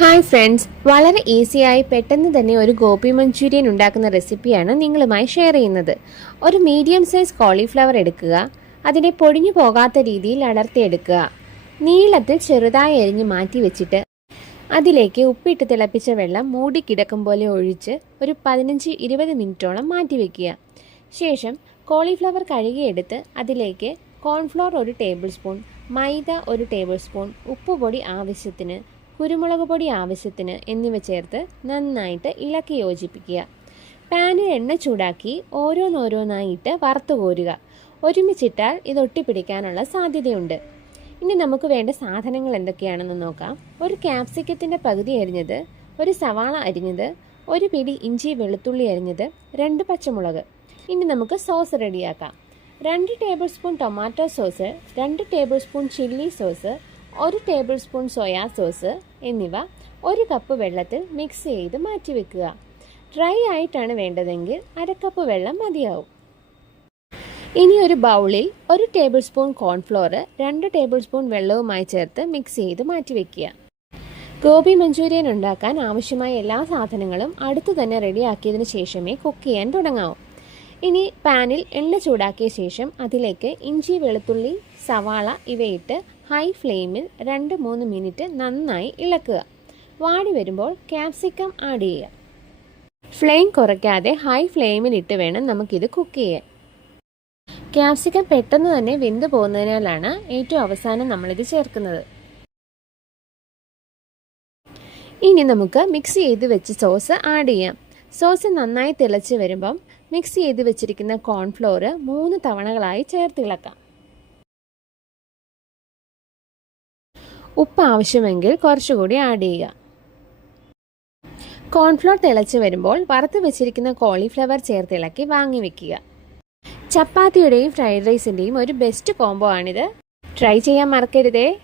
Hi friends. വളരെ ഈസിയായി പെട്ടെന്ന് തന്നെ ഒരു ഗോപി മഞ്ചൂരിയൻ ഉണ്ടാക്കുന്ന റെസിപ്പിയാണ് നിങ്ങളുമായി ഷെയർ ചെയ്യുന്നത്. ഒരു മീഡിയം സൈസ് കോളിഫ്ലവർ എടുക്കുക. അതിനെ പൊടിഞ്ഞു പോകാത്ത രീതിയിൽ അടർത്തിയെടുക്കുക നീളത്തിൽ ചെറുതായി എരിഞ്ഞ് മാറ്റി വെച്ചിട്ട് അതിലേക്ക് ഉപ്പിട്ട് തിളപ്പിച്ച വെള്ളം മൂടി കിടക്കും പോലെ ഒഴിച്ച് ഒരു പതിനഞ്ച് ഇരുപത് മിനിറ്റോളം മാറ്റി വെക്കുക. ശേഷം കോളിഫ്ലവർ കഴുകിയെടുത്ത് അതിലേക്ക് കോൺഫ്ലോർ ഒരു ടേബിൾ സ്പൂൺ മൈദ ഒരു ടേബിൾ സ്പൂൺ ഉപ്പുപൊടി ആവശ്യത്തിന് കുരുമുളക് പൊടി ആവശ്യത്തിന് എന്നിവ ചേർത്ത് നന്നായിട്ട് ഇളക്കി യോജിപ്പിക്കുക. പാനിൽ എണ്ണ ചൂടാക്കി ഓരോന്നോരോന്നായിട്ട് വറുത്തു കോരുക. ഒരുമിച്ചിട്ടാൽ ഇത് ഒട്ടിപ്പിടിക്കാനുള്ള സാധ്യതയുണ്ട്. ഇനി നമുക്ക് വേണ്ട സാധനങ്ങൾ എന്തൊക്കെയാണെന്ന് നോക്കാം. ഒരു ക്യാപ്സിക്കത്തിന്റെ പകുതി അരിഞ്ഞത് ഒരു സവാള അരിഞ്ഞത് ഒരു പിടി ഇഞ്ചി വെളുത്തുള്ളി അരിഞ്ഞത് രണ്ട് പച്ചമുളക്. ഇനി നമുക്ക് സോസ് റെഡിയാക്കാം. രണ്ട് ടേബിൾ സ്പൂൺ ടൊമാറ്റോ സോസ് രണ്ട് ടേബിൾ സ്പൂൺ ചില്ലി സോസ് ഒരു ടേബിൾ സ്പൂൺ സോയാ സോസ് എന്നിവ ഒരു കപ്പ് വെള്ളത്തിൽ മിക്സ് ചെയ്ത് മാറ്റി വെക്കുക. ഡ്രൈ ആയിട്ടാണ് വേണ്ടതെങ്കിൽ അരക്കപ്പ് കപ്പ് വെള്ളം മതിയാവും. ഇനി ഒരു ബൗളിൽ ഒരു ടേബിൾ സ്പൂൺ കോൺഫ്ലോർ രണ്ട് ടേബിൾ സ്പൂൺ വെള്ളവുമായി ചേർത്ത് മിക്സ് ചെയ്ത് മാറ്റി വെക്കുക. ഗോപി മഞ്ചൂരിയൻ ഉണ്ടാക്കാൻ ആവശ്യമായ എല്ലാ സാധനങ്ങളും അടുത്തു തന്നെ റെഡിയാക്കിയതിനു ശേഷമേ കുക്ക് ചെയ്യാൻ തുടങ്ങാവൂ. ഇനി പാനിൽ എണ്ണ ചൂടാക്കിയ ശേഷം അതിലേക്ക് ഇഞ്ചി വെളുത്തുള്ളി സവാള ഇവയിട്ട് ഹൈ ഫ്ലെയിമിൽ രണ്ട് മൂന്ന് മിനിറ്റ് നന്നായി ഇളക്കുക. വാടി വരുമ്പോൾ ക്യാപ്സിക്കം ആഡ് ചെയ്യുക. ഫ്ലെയിം കുറയ്ക്കാതെ ഹൈ ഫ്ലെയിമിൽ ഇട്ട് വേണം നമുക്കിത് കുക്ക് ചെയ്യാൻ. ക്യാപ്സിക്കം പെട്ടെന്ന് തന്നെ വെന്ത് പോകുന്നതിനാലാണ് ഏറ്റവും അവസാനം നമ്മളിത് ചേർക്കുന്നത്. ഇനി നമുക്ക് മിക്സ് ചെയ്ത് വെച്ച് സോസ് ആഡ് ചെയ്യാം. സോസ് നന്നായി തിളച്ച് വരുമ്പം മിക്സ് ചെയ്ത് വെച്ചിരിക്കുന്ന കോൺഫ്ലോർ മൂന്ന് തവണകളായി ചേർത്തിളക്കാം ഉപ്പ് ആവശ്യമെങ്കിൽ കുറച്ചുകൂടി ആഡ് ചെയ്യുക. കോൺഫ്ലോർ തിളച്ച് വരുമ്പോൾ വറുത്ത് വെച്ചിരിക്കുന്ന കോളിഫ്ലവർ ചേർത്തിളക്കി വാങ്ങി വെക്കുക. ചപ്പാത്തിയുടെയും ഫ്രൈഡ് റൈസിന്റെയും ഒരു ബെസ്റ്റ് കോംബോ ആണിത്. ട്രൈ ചെയ്യാൻ മറക്കരുതേ.